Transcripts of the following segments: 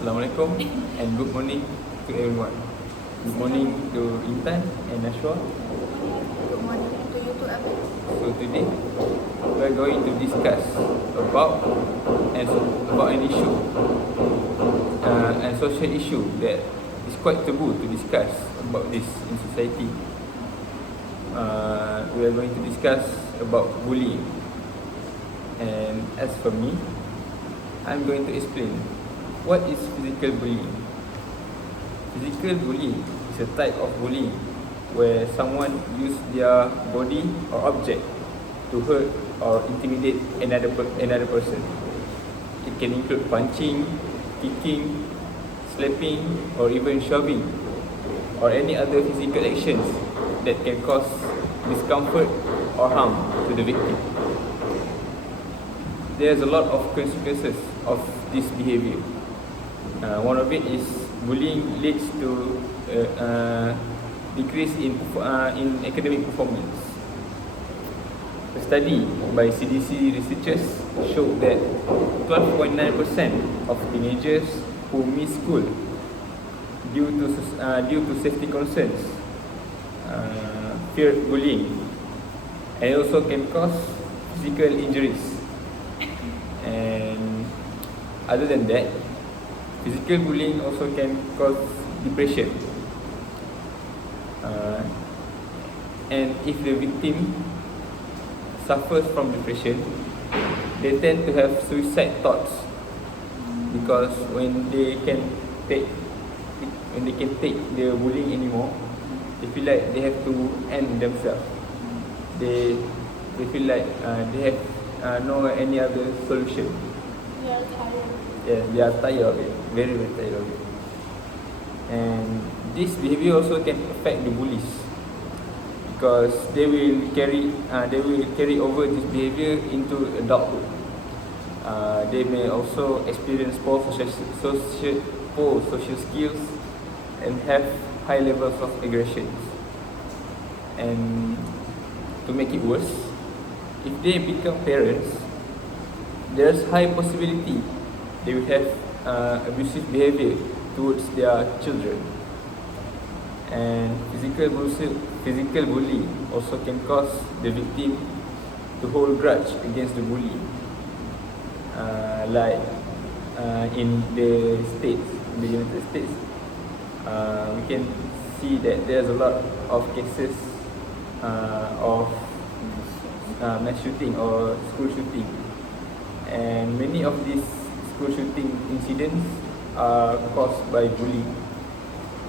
Assalamualaikum and good morning to everyone. Good morning to Intan and Ashwa. Good morning to you too, Abid. So today we are going to discuss about an issue, a social issue that is quite taboo to discuss about this in society. We are going to discuss about bullying. And as for me, I'm going to explain what is physical bullying. Physical bullying is a type of bullying where someone uses their body or object to hurt or intimidate another person. It can include punching, kicking, slapping, or even shoving, or any other physical actions that can cause discomfort or harm to the victim. There's a lot of consequences of this behavior. One of it is bullying leads to decrease in academic performance. A study by CDC researchers showed that 12.9% of teenagers who miss school due to safety concerns fear bullying, and also can cause physical injuries. And other than that, physical bullying also can cause depression. And if the victim suffers from depression, they tend to have suicide thoughts, because when they can take the bullying anymore, they feel like they have to end themselves. They feel like they have no any other solution. They are tired. Yes, they are tired of it, very tired of it. And this behavior also can affect the bullies, because they will carry over this behavior into adulthood. They may also experience poor social skills and have high levels of aggressions. And to make it worse, if they become parents, there's high possibility they will have abusive behavior towards their children. And physical bullying also can cause the victim to hold grudge against the bully. Like in the United States, we can see that there's a lot of cases of mass shooting or school shooting, and many of these school shooting incidents are caused by bullying,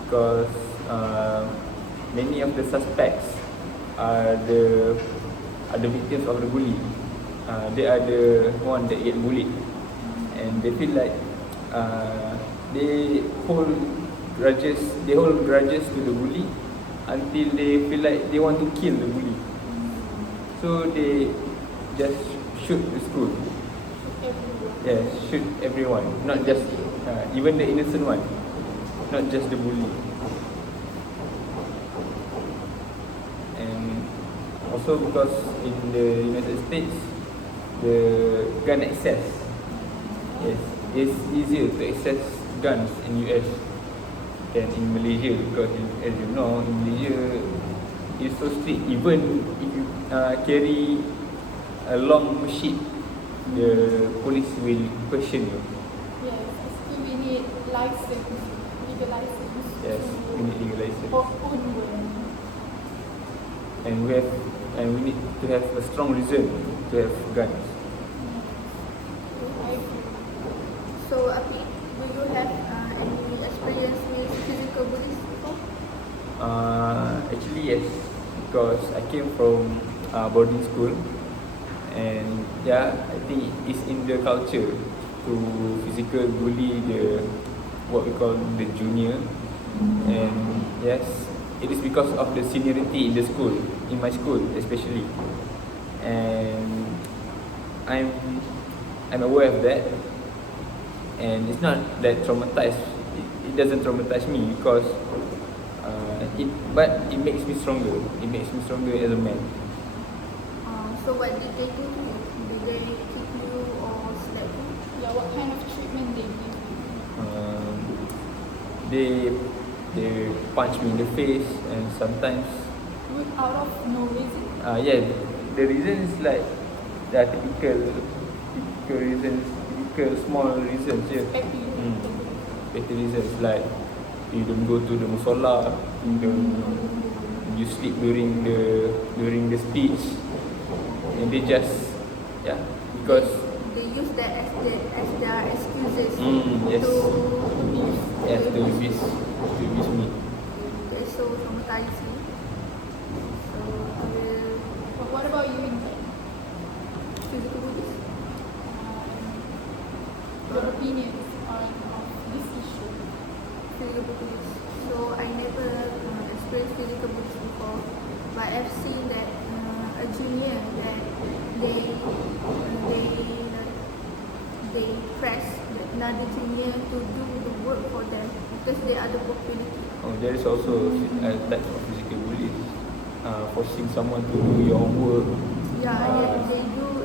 because many of the suspects are the victims of the bully. They are the one that get bullied, and they feel like they hold grudges to the bully until they feel like they want to kill the bully. So they just shoot the school. Yes, shoot everyone, not just even the innocent one, not just the bully. And also because in the United States, the gun access, yes, it's easier to access guns in US than in Malaysia, because as you know, in Malaysia it's so strict. Even if you carry a long machete, the police will question you. Yes, still we need legal license. Yes, we need legal license. Of own weapon. And we need to have a strong reason to have guns. So, Abid, do you have any experience with physical bullies before? Actually yes, because I came from boarding school, and yeah, I think it's in the culture to physical bully what we call the junior. And yes, it is because of the seniority in the school, in my school especially. And I'm aware of that, and it's not that traumatized. It doesn't traumatize me, because but it makes me stronger. It makes me stronger as a man. So what did they do to you? Did they kick you or slap you? Yeah, what kind of treatment they give you? they punch me in the face, and sometimes Out of no reason. yeah, the reason is like the typical reasons, typical small reasons je. Petty reasons like you don't go to the musola, you sleep during the speech, and they just because They use that as their excuses yes, to abuse. abuse me. That's so traumatizing. So I will. But what about you in Physical abuse. your opinions on this issue? Physical abuse. So I never experienced physical abuse before, but I've seen that a junior that they press another junior to do the work for them because they are the popularity. There is also a type of physical bullying, forcing someone to do your homework.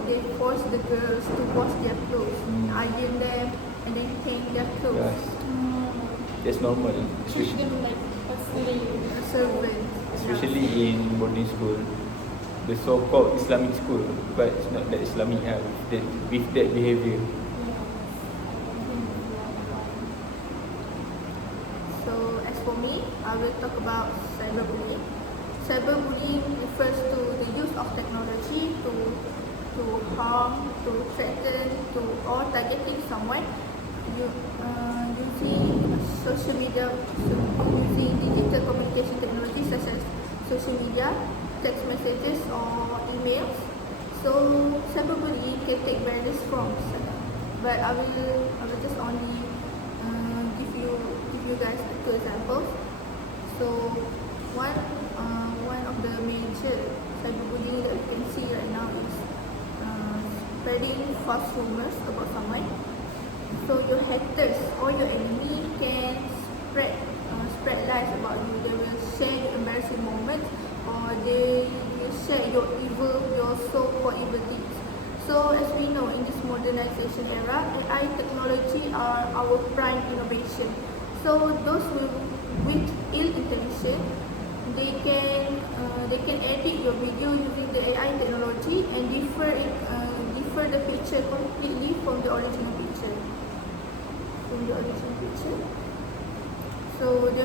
They force the girls to wash their clothes, iron them, and then hang their clothes. Yes, that's normal, Treat especially, them like a slave. A servant. especially in boarding school, the so-called Islamic school, but it's not that Islamic with that behavior. So as for me, I will talk about cyberbullying. Cyberbullying refers to the use of technology to harm, to threaten, to or targeting someone using social media, using digital communication technology such as social media, text messages or emails. So cyberbullying can take various forms, but I will just only give you guys two examples. So one of the major cyberbullying that we can see right now is spreading false rumors about someone. So your haters or your enemy can spread lies about you. They will share your embarrassing moments, or they will share your so-called evil deeds. So as we know, in this modernization era, AI technology are our prime innovation. So those with ill intention, they can edit your video using the AI technology and differ the picture completely from the original picture. So they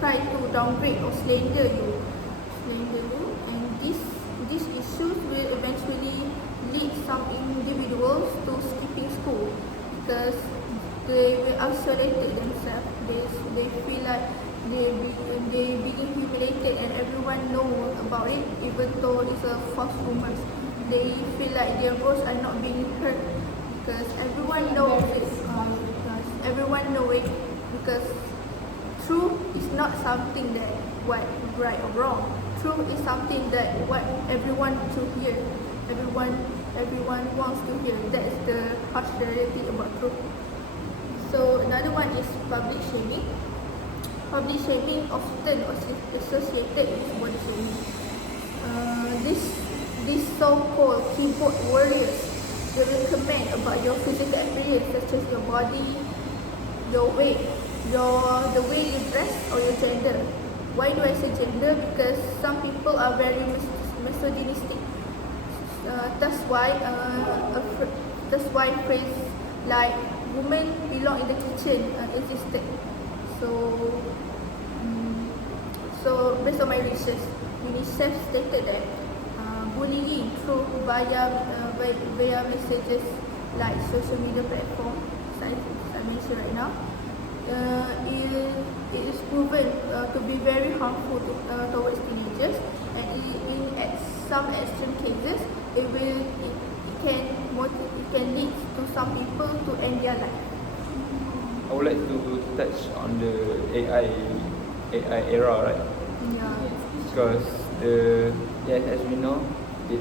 try to downgrade or slander you, and these issues will eventually lead some individuals to skipping school because they will isolate themselves. They feel like they being humiliated and everyone know about it, even though it's a false rumors. They feel like their voice are not being heard because everyone knows it. Everyone know it because truth is not something that what right or wrong. Truth is something that what everyone should hear. Everyone wants to hear. That's the harsh reality about truth. So another one is public shaming. Public shaming often associated with body shaming. These so-called keyboard warriors, they will comment about your physical appearance such as your body, your weight, the way you dress or your gender. Why do I say gender? Because some people are very misogynistic. That's why phrase like women belong in the kitchen existed. So based on my research, UNICEF stated that bullying through via messages like social media platform, as I mentioned right now, it is proven to be very harmful towards teenagers, and at some extreme cases, it can lead to some people to end their life. I would like to touch on the AI era, right? Yeah. Because as we know, the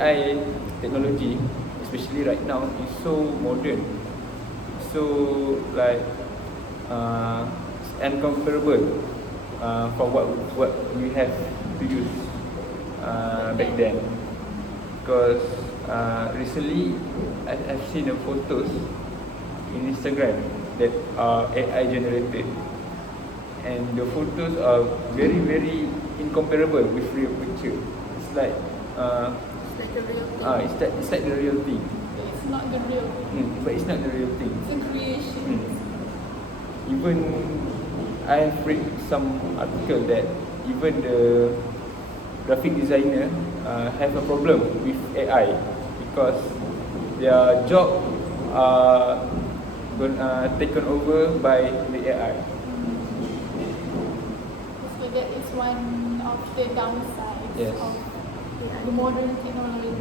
AI technology, especially right now, is so modern, so like incomparable from what we have to use back then. Because recently I've seen the photos in Instagram that are AI generated, and the photos are very very incomparable with real picture. It's like It's like a real thing. it's like the real thing. It's not the real. But it's not the real thing. It's a creation. Even I have read some article that even the graphic designer have a problem with AI because their job are taken over by the AI. So that is one of the downsides Yes. of the modern technology.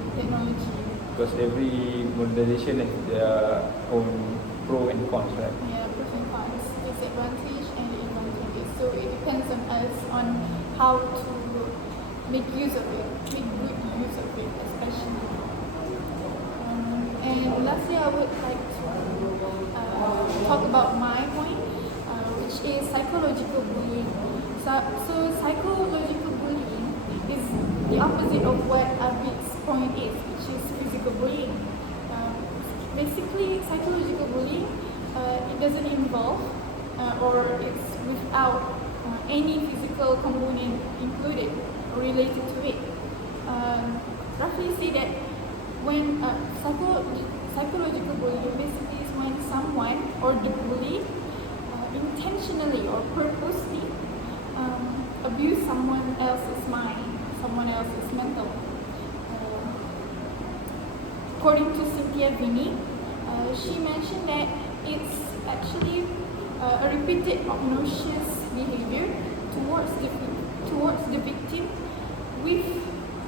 Because every modernization has their own pro and cons, right? Yeah, pros and cons, disadvantage and advantages. So it depends on us on how to make use of it, make good use of it, especially. And lastly, I would like to talk about my point, which is psychological bullying. So psychological bullying is the opposite of what Abid's point is, which is physical bullying. Basically, psychological bullying, it doesn't involve or it's without any physical component included or related to it. Roughly say that when psychological bullying basically is when someone or the bully intentionally or purposely abuse someone else's mind, someone else's mental. According to Cynthia Vinny, she mentioned that it's actually a repeated obnoxious behavior towards the victim with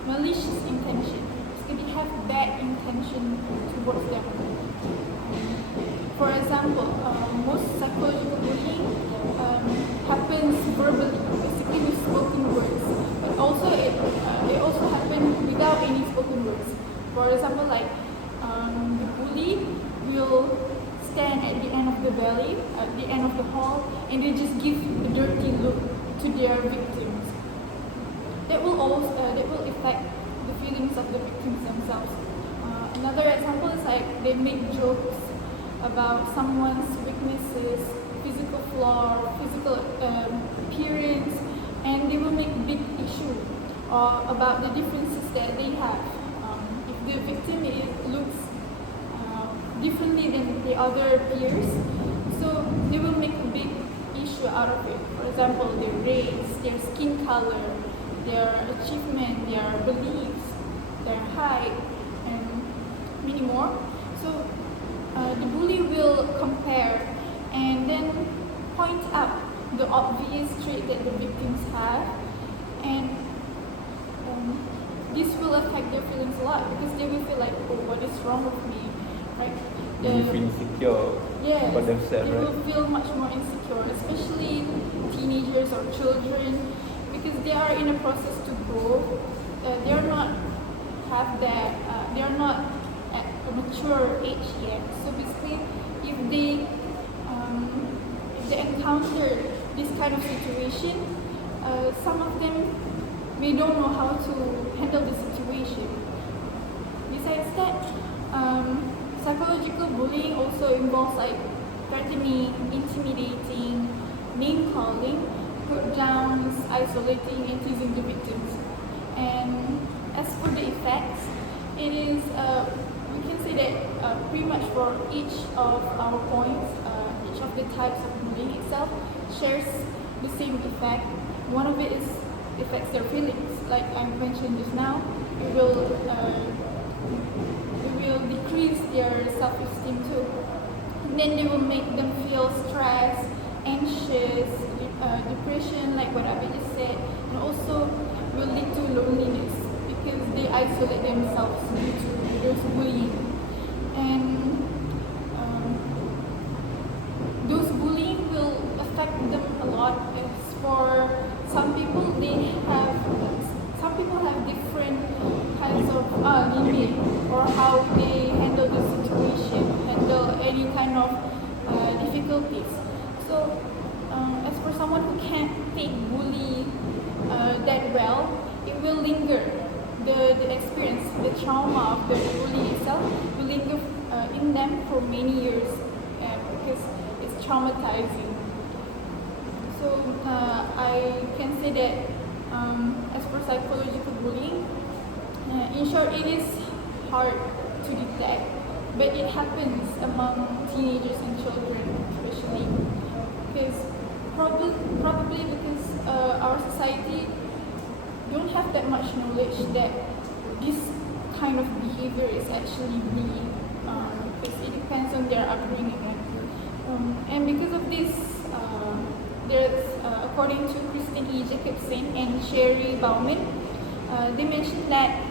malicious intention. So they have bad intention towards them. For example, most psychological bullying happens verbally, basically with spoken words, but also it also happens without any spoken words. For example, like the bully will stand at the end of the valley, at the end of the hall, and they just give a dirty look to their victims. That will affect the feelings of the victims themselves. Another example is like they make jokes about someone's weaknesses, physical flaw, physical appearance, and they will make big issue about the differences that they have. If the victim looks differently than the other peers, so they will make a big issue out of it. For example, their race, their skin color, their achievement, their beliefs, their height, and many more. So the bully will compare and then point out the obvious trait that the victims have, and this will affect their feelings a lot because they will feel like, oh, what is wrong with me, right? They feel insecure about themselves, they right? will feel much more insecure, especially teenagers or children, because they are in a process to grow. They are not have that. They are not at a mature age yet. So basically, if they encounter this kind of situation, some of them may don't know how to handle the situation. Besides that, psychological bullying also involves like threatening, intimidating, name calling, put downs, isolating, and teasing the victims. And as for the effects, it is we can say that pretty much for each of our points, each of the types of bullying itself shares the same effect. One of it is affects their feelings, like I mentioned just now. It will decrease their self-esteem too. And then they will make them feel stressed, anxious, depression, like what I just said, and also will lead to loneliness because they isolate themselves due to those bullying. And those bullying will affect them a lot. As for some people, have different kinds of limit or how they handle the situation, handle any kind of difficulties. So as for someone who can't take bully that well, it will linger. The experience, the trauma of the bully itself will linger in them for many years because it's traumatizing. So I can say that as for psychological bullying, in short, it is hard to detect, but it happens among teenagers and children, especially because probably because our society don't have that much knowledge that this kind of behavior is actually bullying, because it depends on their upbringing, and because of this, there's according to Christine E. Jacobson and Sherry Bauman, they mentioned that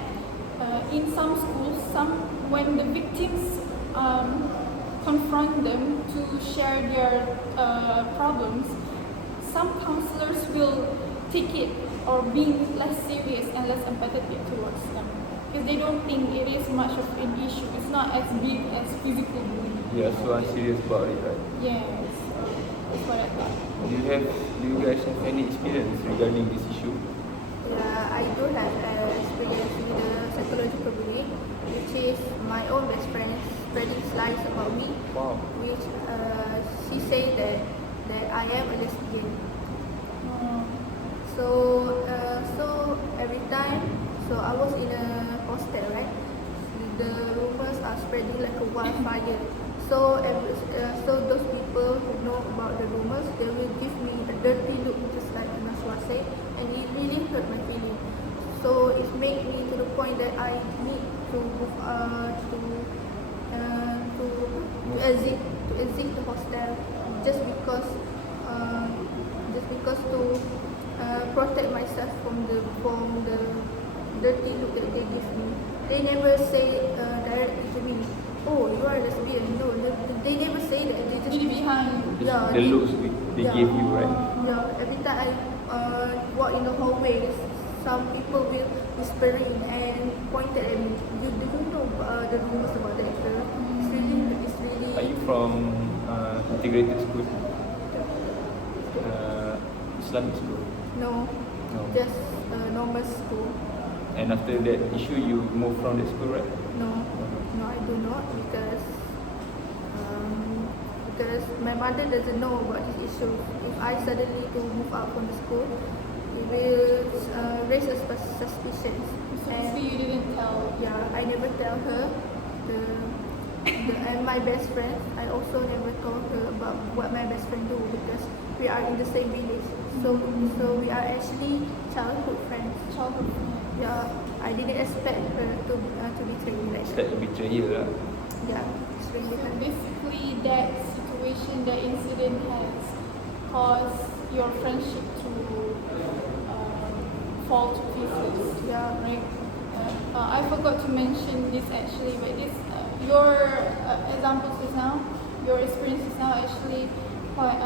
in some schools, when the victims confront them to share their problems, some counselors will take it or being less serious and less empathetic towards them because they don't think it is much of an issue. It's not as big as physical bullying. Yeah, so I'm serious about it, right? Yes, that's what I thought. Do you guys have any experience regarding this issue? Yeah, I do have experience with the psychological bullying, which is my own best friend spreading lies about me, Wow. which she said that I am a lesbian. So every time, so I was in a hostel, right? The rumors are spreading like a wildfire. So those people who know about the rumors, they will give me a dirty look, just like Naswa said, and it really hurt my feelings. So it made me to the point that I need to move to exit the hostel just because to protect myself from the dirty look that they give me. They never say directly to me, "Oh, you are lesbian." No, they never say that. They just Really behind. Yeah, The looks they yeah. gave you, right? Yeah, every time I walk in the hallways, some people will whispering and pointed at me. You know the rumors about that girl. It's really. Are you from integrated school? Islamic school? No, No. just normal school. And after that issue, you moved from the school, right? No, I do not because my mother doesn't know about this issue. If I suddenly to move out from the school, it will raise a suspicion. So you didn't tell. Yeah, I never tell her. And my best friend, I also never told her about what my best friend do because we are in the same village. So we are actually childhood friends. Childhood. Yeah, I didn't expect her to betray me like It's that. like a betrayal, lah. Yeah, it's really So hard. basically, that situation, that incident has caused your friendship to fall to pieces. Yeah. Right. I forgot to mention this actually, but this your examples just now, your experiences now actually quite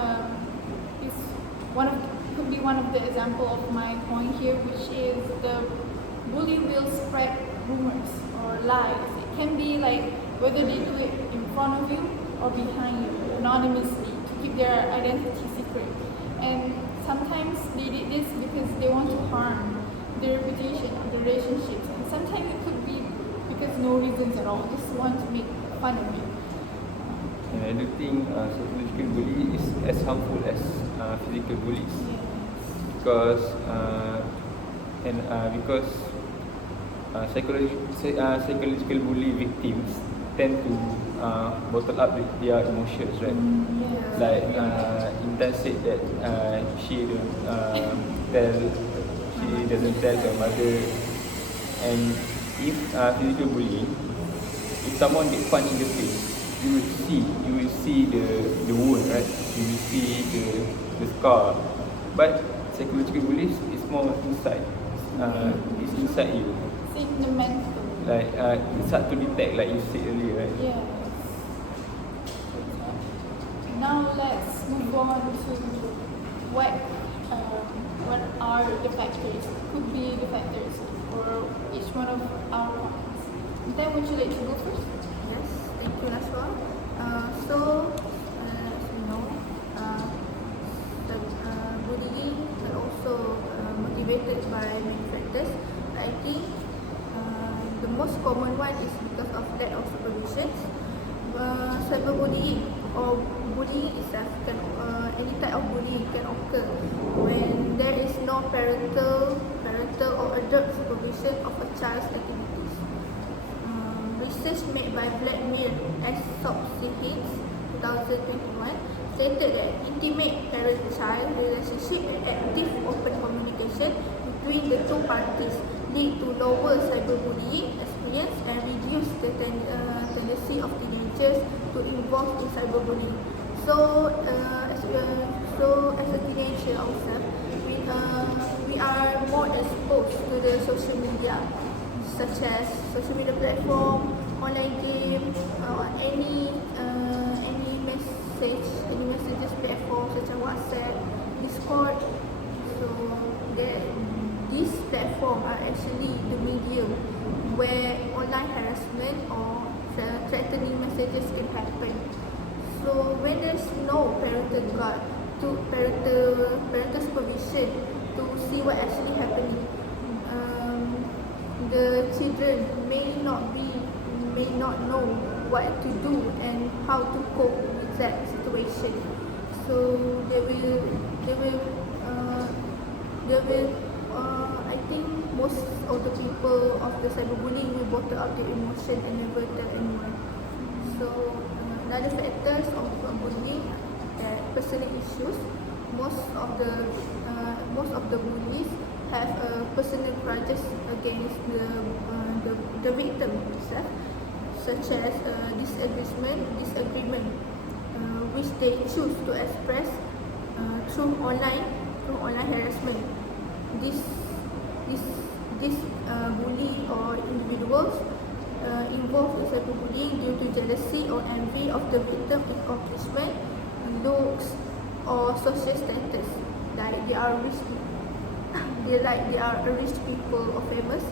is could be one of the example of my point here, which is the bully will spread rumors or lies. It can be like whether they do it in front of you or behind you, anonymously, to keep their identity secret. And sometimes they did this because they want to harm the reputation of the relationships. And sometimes it could be because no reasons at all, just want to make fun of it. And I do think psychological bully is as harmful as physical bullies because psychological bully victims tend to bottle up their emotions, right? Yeah. Like Intan said that she doesn't tell her mother, and if physical bullying, if someone get punched in the face, you will see the wound, right? You will see the scar. But psychological bullies is more inside. It's inside you. It's in the mental. Like it's hard to detect, like you said earlier, right? Yes. Now let's move on to what are the factors, could be the factors for each one of our points. Then would you like to go first? Yes, thank you, Naswa. So, as you know, bullying are also motivated by many factors. I think the most common one is because of lack of supervision. Cyberbullying or bullying itself any type of bullying can occur when there is no parental or adult supervision of a child's activities. Research made by Blackmail as Tslb 2021 stated that intimate parent-child relationship and active open communication between the two parties lead to lower cyberbullying experience and reduce the tendency of teenagers to involve in cyberbullying. So, as a teenager ourselves, we are more exposed to the social media, such as social media platform, online game, any messages platform such as WhatsApp, Discord. So these platforms are actually the medium where online harassment or threatening messages can happen. So when there's no parental guard to parental supervision to see what actually happening, the children may not know what to do and how to cope with that situation. So they will I think most of the people of the cyberbullying will bottle up their emotion and never tell anyone. So another factors of bullying, personal issues. Most of the bullies have personal grudges against the victim itself, such as disagreement, which they choose to express through online harassment. This bully or individuals involved in cyberbullying due to jealousy or envy of the victim's accomplishment, looks, or social status, like they are rich, they are rich people or famous.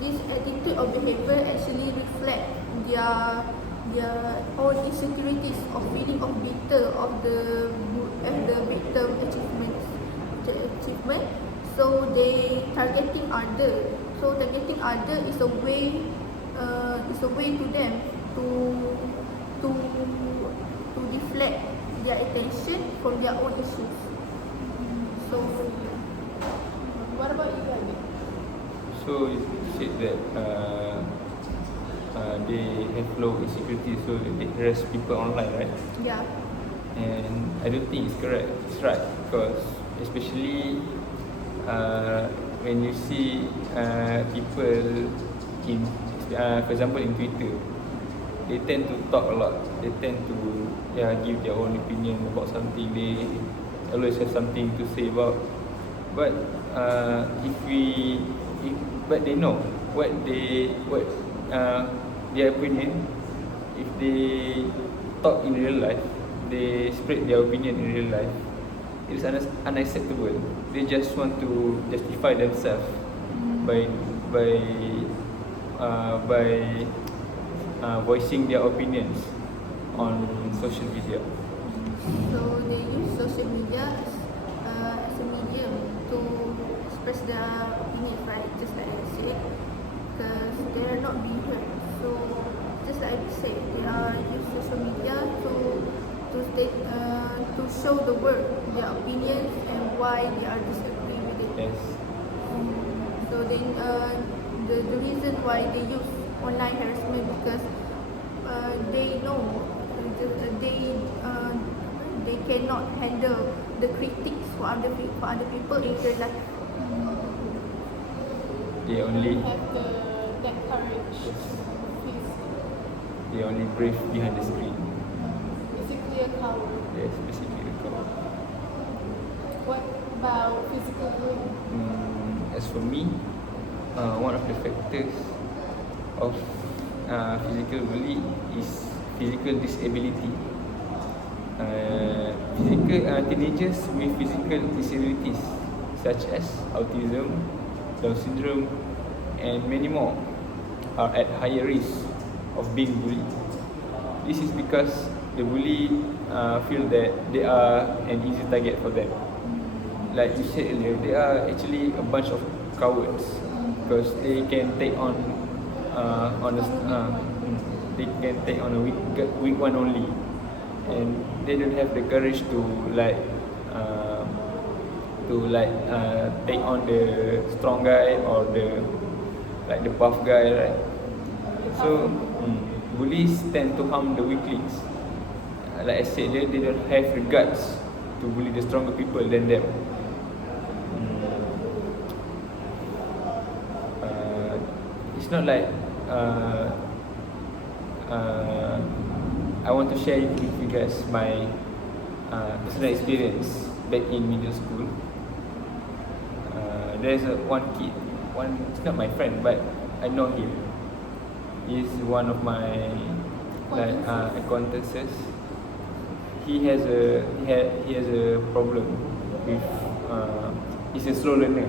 This attitude or behavior actually reflect their own insecurities or feeling of bitter of the victim achievement. So they targeting other. So targeting other is a way to them to deflect their attention from their own issues. So What about you, Abby? So you said that they have low insecurity, so they harass people online, right? yeah, And I don't think it's correct. It's right, because especially when you see people in, for example, in Twitter, they tend to talk a lot. They tend to give their own opinion about something. They always have something to say about. But but they know what their opinion. If they talk in real life, they spread their opinion in real life, it is unacceptable. They just want to justify themselves by voicing their opinions on social media. so they use social media as a medium to express their opinion, right? Just like I said, because they are not being heard. So just like I said, they are use social media to show the world their opinions and why they are disagree with it. Yes. So the reason why they use online harassment because they know they cannot handle the critics for other people in their life. They only Have that courage to face they only brave behind the screen. basically a coward. Yes, basically the coward. What about physical bullying? As for me, one of the factors of physical bully is physical disability. Teenagers with physical disabilities such as autism, Down syndrome, and many more are at higher risk of being bullied. This is because the bully feel that they are an easy target for them. Like you said earlier, they are actually a bunch of cowards because they can take on they can take on a weak one only, and they don't have the courage to take on the strong guy or the buff guy, right? So bullies tend to harm the weaklings. Like I said, they don't have regards to bully the stronger people than them. It's not like I want to share with you guys my personal experience back in middle school. There's one kid, it's not my friend, but I know him. He's one of my acquaintances. He has a problem with he's a slow learner.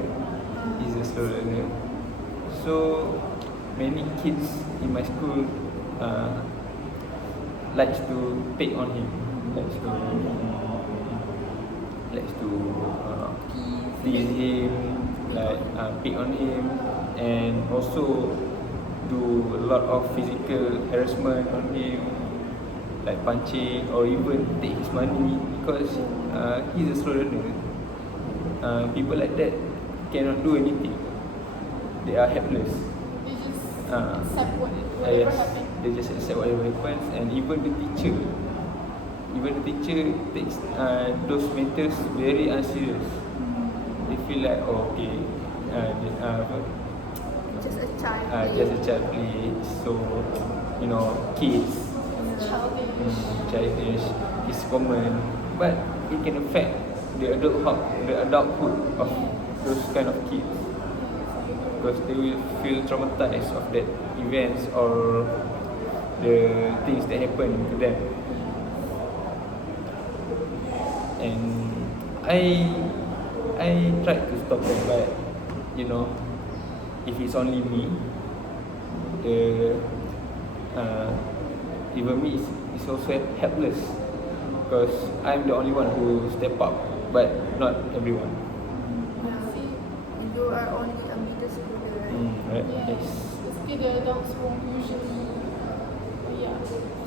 So many kids in my school likes to pick on him, likes to tease him, pick on him, and also do a lot of physical harassment on him, like punching or even take his money because he's a slow learner. People like that cannot do anything. They are helpless. They just accept whatever happens. They just accept whatever happens, and even the teacher takes those matters very unserious. They feel like just a child. Just a child play. So kids, childish is common, but it can affect the adulthood of those kind of kids, because they will feel traumatized of that events or the things that happen to them. And I tried to stop them, but if it's only me, even me is also helpless, because I'm the only one who step up, but not everyone. You are only a middle schooler, right? Right? Yes. Basically, the adults won't usually,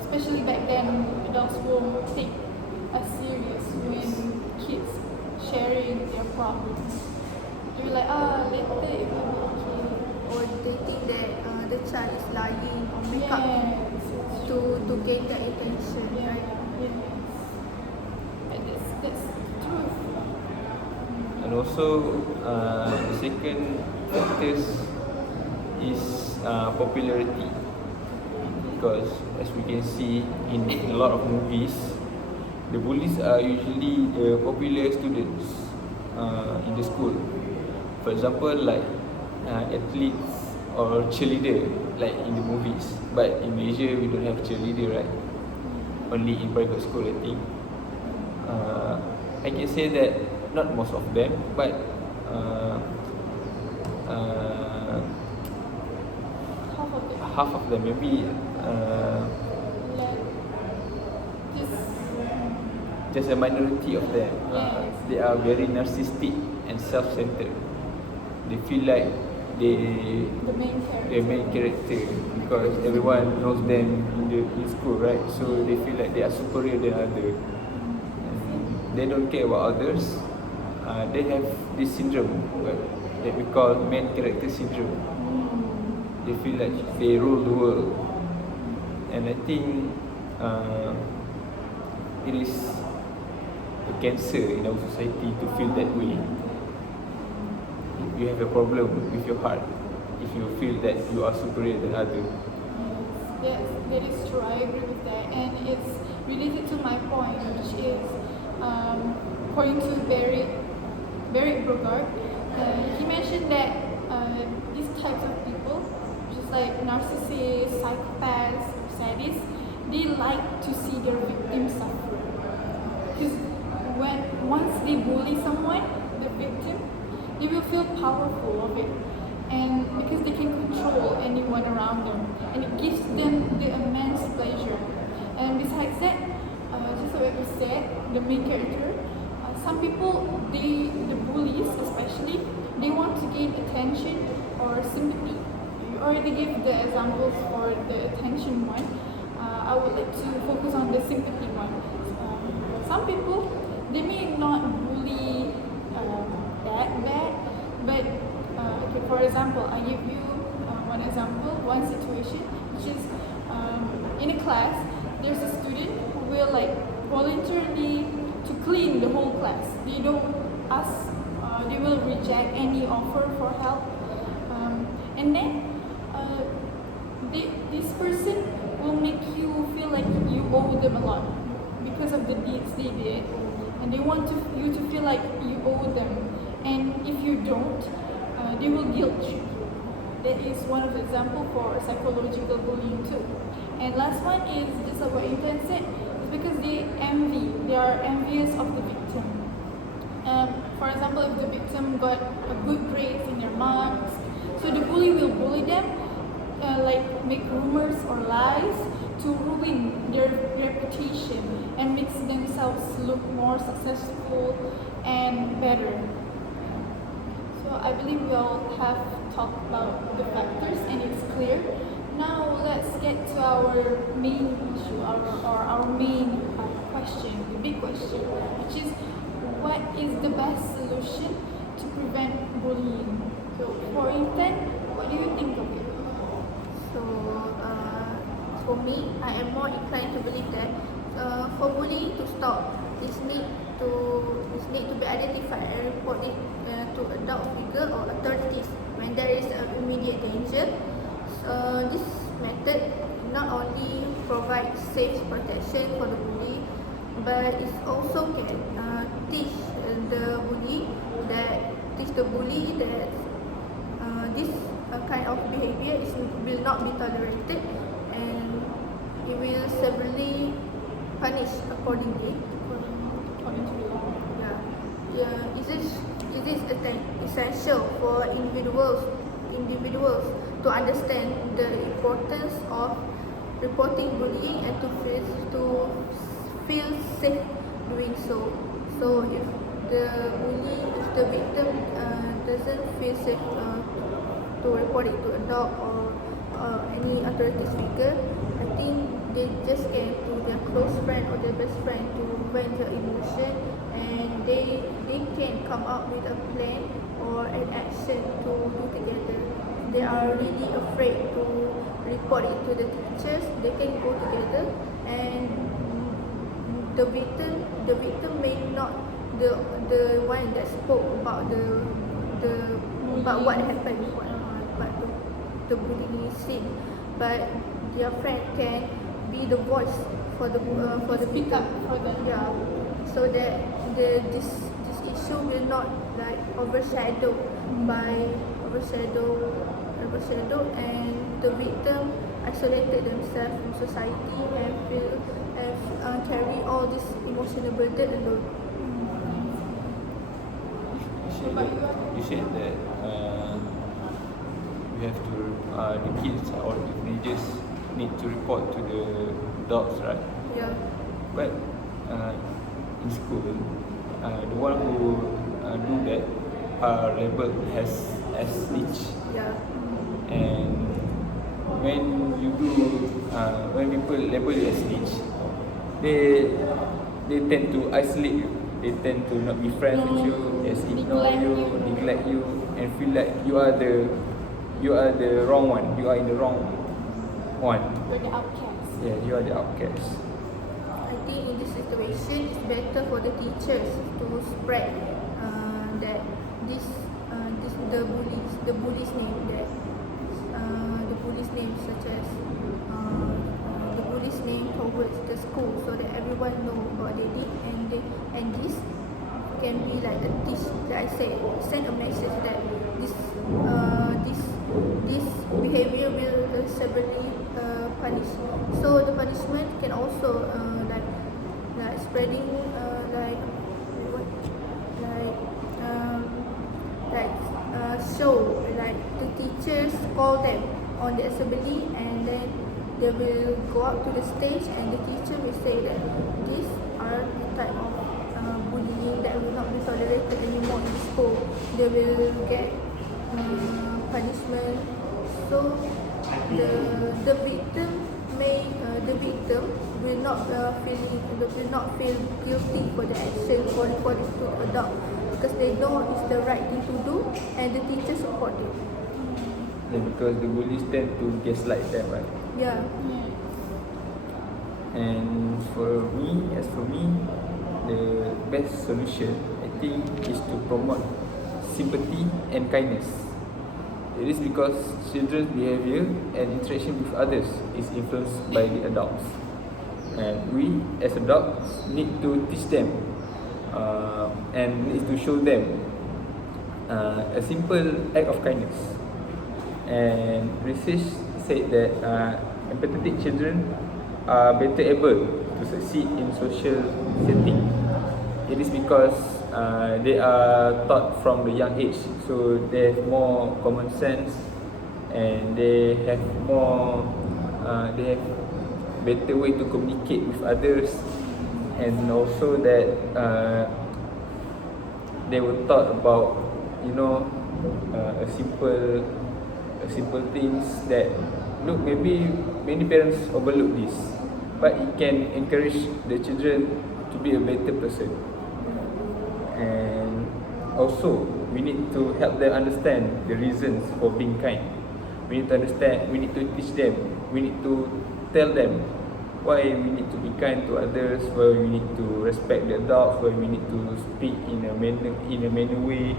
especially back then, adults won't take as serious when kids sharing their problems. You're like, later it will be okay. Or they think that the child is lying or make up to gain their attention, right? And that's true. And also, the second factor is popularity, because as we can see in a lot of movies, the bullies are usually the popular students in the school. For example, like athletes or cheerleader, like in the movies. But in Malaysia, we don't have cheerleader, right? Only in private school, I think. I can say that not most of them, but half of them, maybe just a minority of them. They are very narcissistic and self-centered. They feel like the main character, because everyone knows them in school, right? So they feel like they are superior than others. They don't care about others. They have this syndrome that we call main character syndrome. They feel like they rule the world, and I think it is a cancer in our society to feel that way. If you have a problem with your heart, if you feel that you are superior than others. Yes, that is true. I agree with that, and it's related to my point, which is according to Barry Brogard, he mentioned that these types of people, just like narcissists, psychopaths, sadists, they like to see their victims suffer. Because once they bully someone, the victim, they will feel powerful of it, and because they can control anyone around them, and it gives them the immense pleasure. And besides that, just like we said, the main character, some people, the bullies especially, they want to gain attention or sympathy. You already gave the examples for the attention one. I would like to focus on the sympathy one. Some people, they may not bully that bad, but okay, for example, I give you one example, one situation, which is in a class, there's a student who will like voluntarily to clean the whole class. They don't ask, they will reject any offer for help, and then this person will make you feel like you owe them a lot because of the deeds they did, and they want you to feel like you owe them, and if you don't, they will guilt you. That is one of the examples for psychological bullying too. And last one is just like what Intan said, it's because they are envious of the victim. For example, if the victim got a good grade in their marks, so the bully will bully them, like make rumors or lies to ruin their reputation and makes themselves look more successful and better. So I believe we all have talked about the factors and it's clear. Now let's get to our main issue, our main question, the big question, which is what is the best solution to prevent bullying? So for Intan, what do you think of it? So for me, I am more inclined to believe that for bullying to stop, this need to be identified and reported to adult figure or authorities when there is an immediate danger. This method not only provides safe protection for the bully, but it also can teach the bully that this kind of behavior will not be tolerated, and it will severely punish accordingly. It is essential for individuals to understand the importance of reporting bullying and to feel safe doing so. So if the victim doesn't feel safe to report it to adult or any authorities figure, I think they just can to their close friend or their best friend to vent their emotion, and they can come up with a plan or an action to do together. They are really afraid to report it to the teachers, they can go together, and the victim may not the one that spoke about about what happened, the bullying scene, but their friend can be the voice for the victim, for them. yeah, so that this issue will not like overshadowed and the victim isolated themselves from society and carry all this emotional burden alone. You said that we have to the kids or the teenagers need to report to the adults, right? Yeah. But in school, the one who do that are labeled as snitch. Yeah. And when people label you as snitch, they tend to isolate you. They tend to not be friends with you, just ignore you, neglect you, and feel like you are the wrong one. You are in the wrong one. You're the outcast. Yeah, you are the outcast. I think in this situation, it's better for the teachers to spread that the bully's name, that the bully's name, such as the bully's name towards the school, so that everyone know what they did, and this can be like a teach. Like I said, send a message that this behavior will severely punish. So the punishment can also like spreading show like the teachers call them on the assembly, and then they will go up to the stage and the teacher will say that these are the type of bullying that will not be tolerated anymore in school. They will get punishment. So the victim feel guilty for the action for reporting to the adult because they know it's the right thing to do and the teacher support it. Yeah, because the bullies tend to gaslight them, right? Yeah. And for me, the best solution I think is to promote sympathy and kindness. It is because children's behavior and interaction with others is influenced by the adults, and we as adults need to teach them and need to show them a simple act of kindness. And research said that empathetic children are better able to succeed in social setting. It is because they are taught from the young age, so they have more common sense and they have better way to communicate with others, and also that they were taught about a simple things that look, maybe many parents overlook this, but it can encourage the children to be a better person. And also we need to help them understand the reasons for being kind. We need to teach them, we need to tell them why we need to be kind to others, why we need to respect the adults, why we need to speak in a manner way.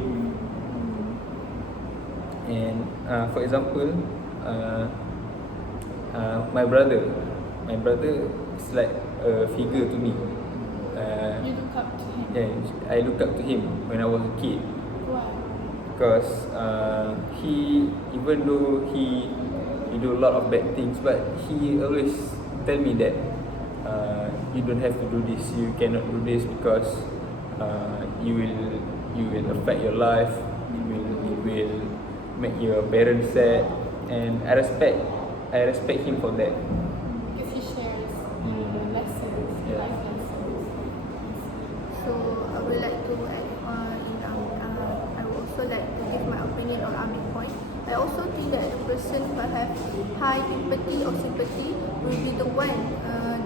And for example, my brother is like a figure to me. You look up to him. Yeah, I look up to him when I was a kid. Why? Because he, even though he do a lot of bad things, but he always tell me that you don't have to do this, you cannot do this because you will affect your life, it will make your parents sad, and I respect him for that. Because he shares lessons, Yeah. life lessons. So I would like to add I would also like to give my opinion on Amin's point. I also think that the person who have high empathy or sympathy will be the one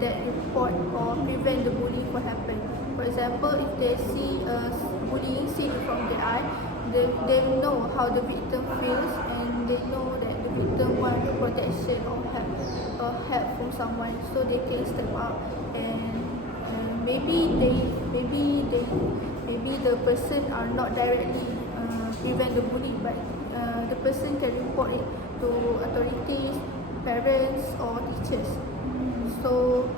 that report or prevent the bullying from happen. For example, if they see bullying scene from their eye, they know how the victim feels, and they know that the victim wants protection or help from someone, so they can step up and maybe the person are not directly prevent the bullying, but the person can report it to authorities, parents or teachers. So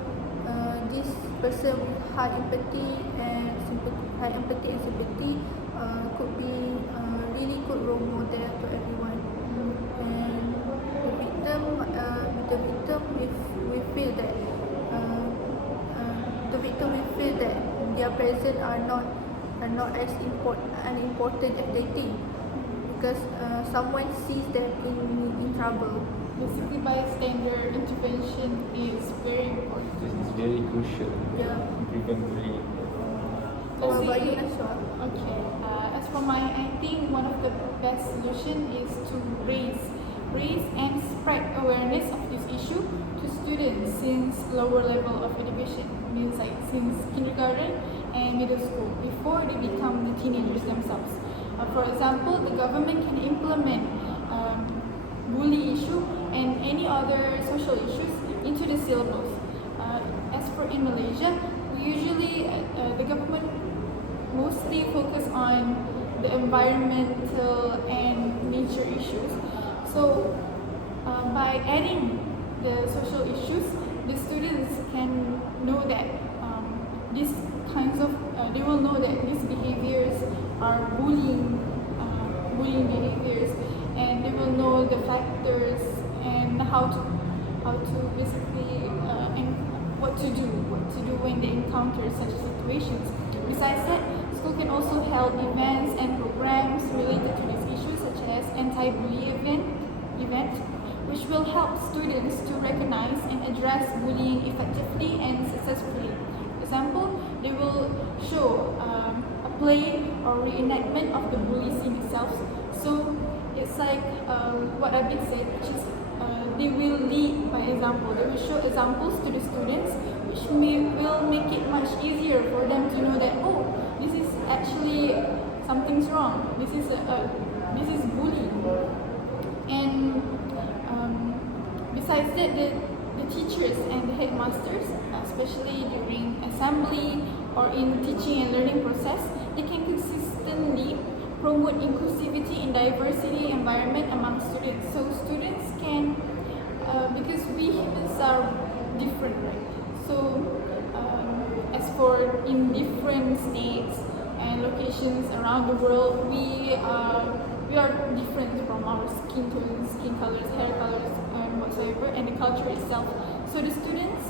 this person with high empathy and sympathy could be really good role model to everyone. And the victim will feel that their presence are not as unimportant as they think, because someone sees them in trouble. Basically, bystander intervention is very important. It's very crucial Yeah. to prevent bullying. How about you, Nashwa? Okay. As for mine, I think one of the best solution is to raise and spread awareness of this issue to students since lower level of education, means like since kindergarten and middle school, before they become the teenagers themselves. For example, the government can implement bully issue and any other social issues into the syllabus. As for in Malaysia, we usually the government mostly focus on the environmental and nature issues. So by adding the social issues, the students can know that these kinds of they will know that these behaviors are bullying behaviors, and they will know the factors and how to basically and what to do when they encounter such situations. Besides that, school can also hold events and programs related to these issues, such as anti-bully event, which will help students to recognize and address bullying effectively and successfully. For example, they will show a play or reenactment of the bully scene itself. So it's like what Abid said, which is they will lead by example. They will show examples to the students, which will make it much easier for them to know that, oh, this is actually something's wrong. This is bullying. And besides that, the teachers and the headmasters, especially during assembly or in teaching and learning process, they can consistently promote inclusivity and diversity environment among students. So students can, because we humans are different, right? So as for in different states and locations around the world, we are different from our skin tones, skin colors, hair colors, whatsoever, and the culture itself. So the students,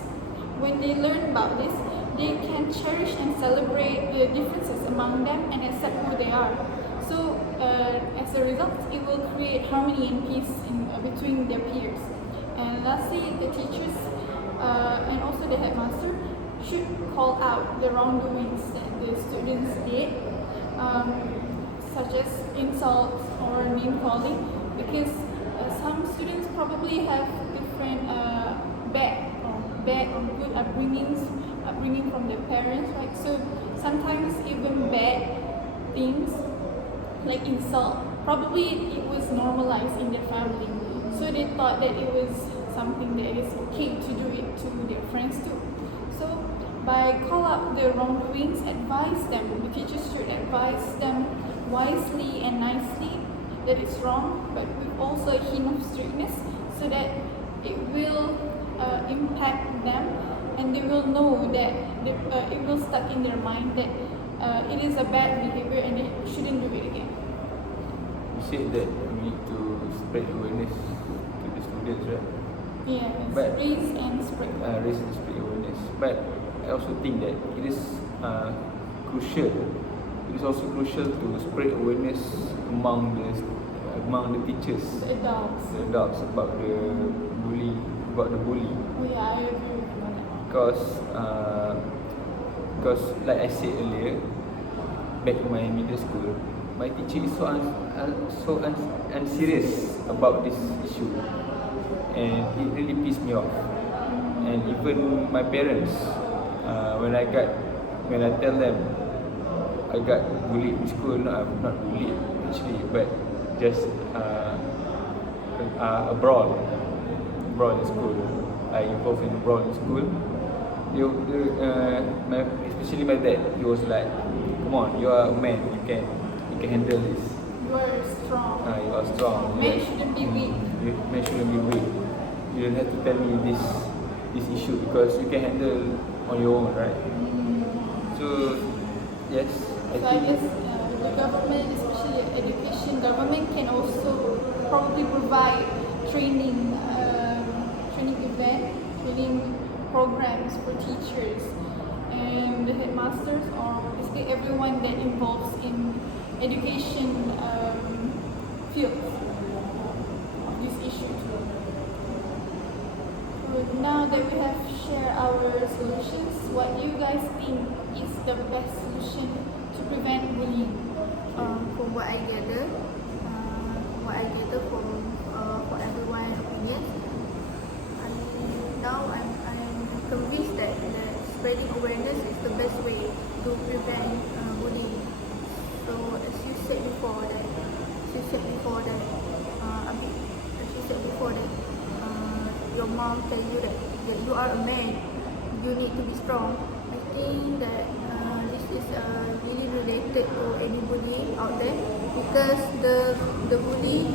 when they learn about this, they can cherish and celebrate the differences among them and accept who they are. So as a result, it will create harmony and peace between their peers. And lastly, the teachers and also the headmaster should call out the wrongdoings that the students did, such as insults or name calling, because some students probably have different bad or good upbringing from their parents, right? So sometimes even bad things like insult, probably it was normalized in their family, so they thought that it was something that is okay to do it to their friends too. So by call out their wrongdoings, advise them, the teachers should advise them wisely and nicely that it's wrong, but with also a hint of strictness, so that it will impact them and they will know that it will stuck in their mind that it is a bad behavior and they shouldn't do it again. You said that we need to spread awareness to the students, right? Yeah, But raise and spread. Raise and spread awareness. But I also think that it is crucial. It is also crucial to spread awareness among the teachers, The adults. About the bully. Oh yeah, I agree with you on that. Because like I said earlier, back in my middle school, my teacher is so unserious about this issue, and it really pissed me off. And even my parents, when I tell them I got bullied in school, not bullied actually, but just a brawl in school. I involved in a brawl in school. Especially my dad, he was like, "Come on, you are a man. You can handle this. You are strong. You are strong. Men shouldn't be weak. Men shouldn't be weak. You don't have to tell me this issue because you can handle on your own, right?" So yes, I guess the government, especially education, government can also probably provide training programs for teachers and the headmasters, or basically everyone that involves in education fields of this issue. So now that we have shared our solutions, what do you guys think is the best solution to prevent bullying? From what I gather for everyone's opinions, I'm convinced that spreading awareness is the best way to prevent bullying. So as you said before that your mom tell you that you are a man, you need to be strong. I think that this is really related to any bullying out there, because the bully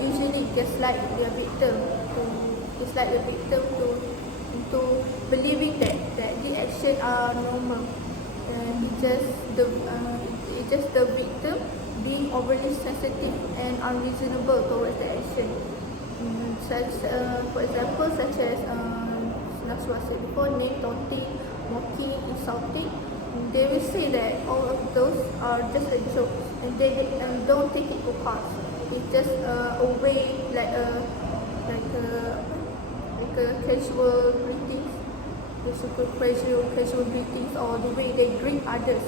usually gaslight their victim into believing that the action are normal, and it's just the victim being overly sensitive and unreasonable towards the action. For example, such as Naswa said before, name taunting, mocking, insulting. They will say that all of those are just a joke, and they don't take it to heart. It's just a way, like a casual greetings, casual greetings, or the way they greet others.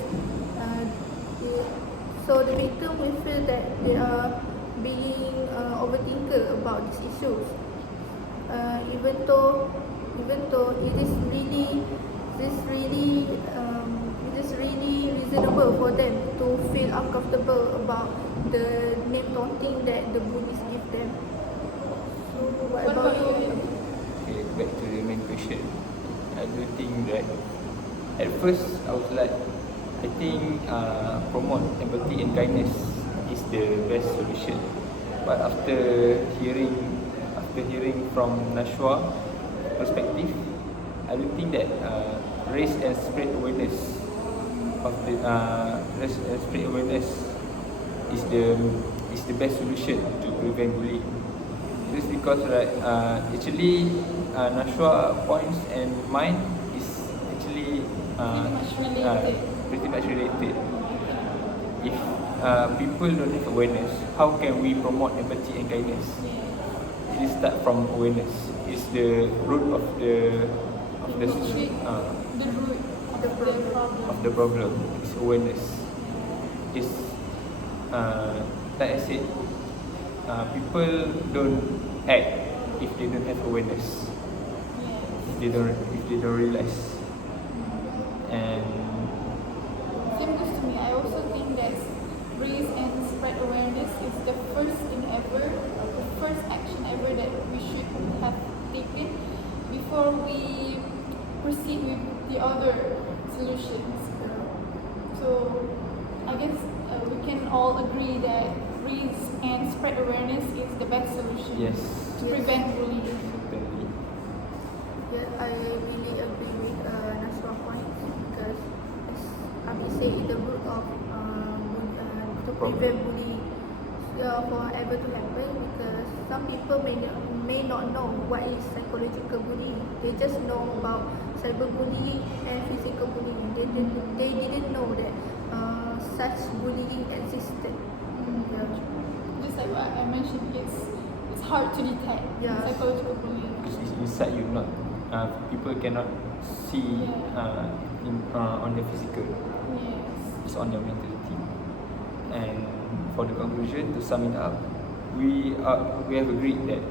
So the victim will feel that they are being overthinker about these issues. even though it is really reasonable for them to feel uncomfortable about the name taunting that the bullies give them. So what about you? Okay, back to the main question. I do think that at first I was like, I think promote empathy and kindness is the best solution. But after hearing from Nashwa perspective, I do think that raise and spread awareness of the raise and spread awareness is the best solution to prevent bullying. Just because actually Nashwa points and mine is actually pretty much related. If people don't have awareness, how can we promote empathy and kindness? It start from awareness. It's the root of the the root of the problem. It's awareness. It's like I said, people don't act if they don't have awareness. If they don't realize. And same goes to me. I also think that raise and spread awareness is the first thing ever, the first action ever that we should have taken before we proceed with the other solutions. So I guess we can all agree that raise and spread awareness is the best solution yes, to prevent bullying. certainly. Yeah, I really agree with Nashwa point because as Abi said, it's the root of to prevent bullying forever to happen, because some people may not know what is psychological bullying. They just know about cyberbullying and physical bullying. They didn't know that such bullying existed. Just like what I mentioned, it's hard to detect Yeah. psychological bullying. Because it's inside you, not people cannot see on the physical. Yes. It's on your mentality. And for the conclusion, to sum it up, we have agreed that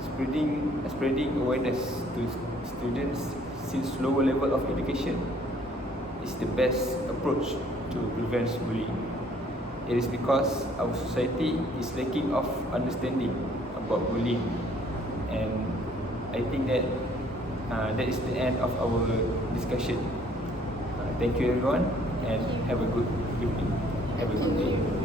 spreading awareness to students since lower level of education is the best approach to prevent bullying. It is because our society is lacking of understanding about bullying, and I think that that is the end of our discussion. Thank you everyone, and have a good evening. Have a good day.